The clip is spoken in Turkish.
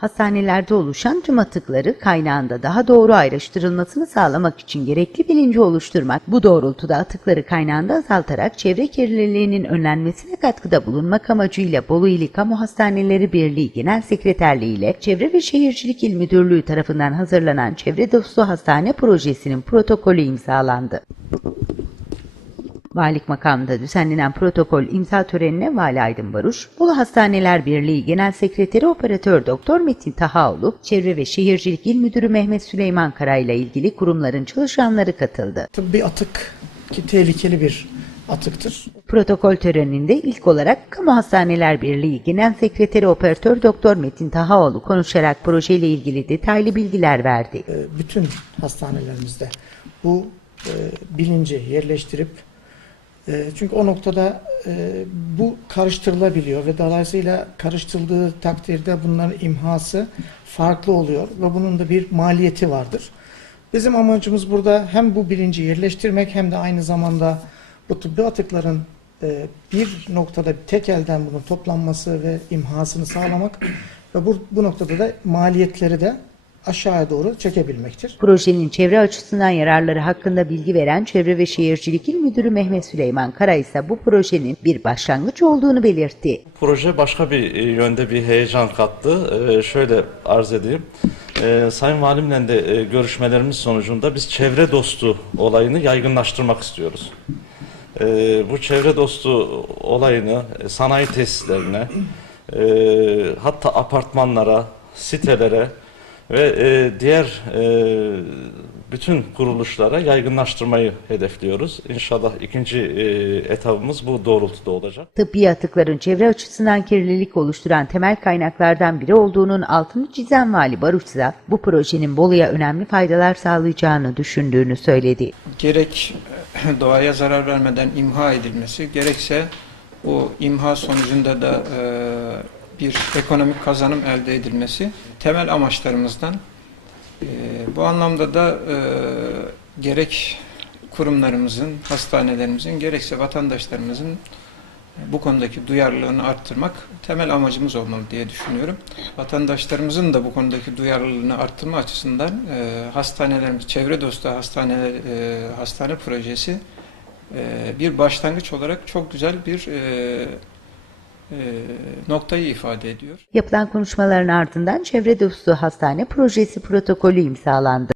Hastanelerde oluşan tüm atıkları kaynağında daha doğru ayrıştırılmasını sağlamak için gerekli bilinci oluşturmak, bu doğrultuda atıkları kaynağında azaltarak çevre kirliliğinin önlenmesine katkıda bulunmak amacıyla Bolu İli Kamu Hastaneleri Birliği Genel Sekreterliği ile Çevre ve Şehircilik İl Müdürlüğü tarafından hazırlanan Çevre Dostu Hastane Projesi'nin protokolü imzalandı. Valilik makamında düzenlenen protokol imza törenine Vali Aydın Baruş, Bolu Hastaneler Birliği Genel Sekreteri Operatör Doktor Metin Tahaoğlu, Çevre ve Şehircilik İl Müdürü Mehmet Süleyman Kara ile ilgili kurumların çalışanları katıldı. Tıbbi atık ki tehlikeli bir atıktır. Protokol töreninde ilk olarak Kamu Hastaneler Birliği Genel Sekreteri Operatör Doktor Metin Tahaoğlu konuşarak projeyle ilgili detaylı bilgiler verdi. Ee, Bütün hastanelerimizde bu e, bilinci yerleştirip e, çünkü o noktada e, bu karıştırılabiliyor ve dolayısıyla karıştırıldığı takdirde bunların imhası farklı oluyor ve bunun da bir maliyeti vardır. Bizim amacımız burada hem bu bilinci yerleştirmek hem de aynı zamanda bu tıbbi atıkların e, bir noktada tek elden bunun toplanması ve imhasını sağlamak ve bu, bu noktada da maliyetleri de aşağıya doğru çekebilmektir. Projenin çevre açısından yararları hakkında bilgi veren Çevre ve Şehircilik İl Müdürü Mehmet Süleyman Kara ise bu projenin bir başlangıç olduğunu belirtti. Proje başka bir e, yönde bir heyecan kattı. Ee, şöyle arz edeyim. Ee, Sayın Valimle de e, görüşmelerimiz sonucunda biz çevre dostu olayını yaygınlaştırmak istiyoruz. Ee, bu çevre dostu olayını e, sanayi tesislerine, e, hatta apartmanlara, sitelere ve e, diğer e, bütün kuruluşlara yaygınlaştırmayı hedefliyoruz. İnşallah ikinci e, etabımız bu doğrultuda olacak. Tıbbi atıkların çevre açısından kirlilik oluşturan temel kaynaklardan biri olduğunun altını çizen Vali Baruch ise bu projenin Bolu'ya önemli faydalar sağlayacağını düşündüğünü söyledi. gerek e, doğaya zarar vermeden imha edilmesi, gerekse o imha sonucunda da e, bir ekonomik kazanım elde edilmesi temel amaçlarımızdan. E, bu anlamda da e, gerek kurumlarımızın, hastanelerimizin, gerekse vatandaşlarımızın bu konudaki duyarlılığını arttırmak temel amacımız olmalı diye düşünüyorum. Vatandaşlarımızın da bu konudaki duyarlılığını arttırma açısından e, hastanelerimiz, çevre dostu hastaneler, e, hastane projesi e, bir başlangıç olarak çok güzel bir e, e, noktayı ifade ediyor. Yapılan konuşmaların ardından Çevre Dostu Hastane Projesi protokolü imzalandı.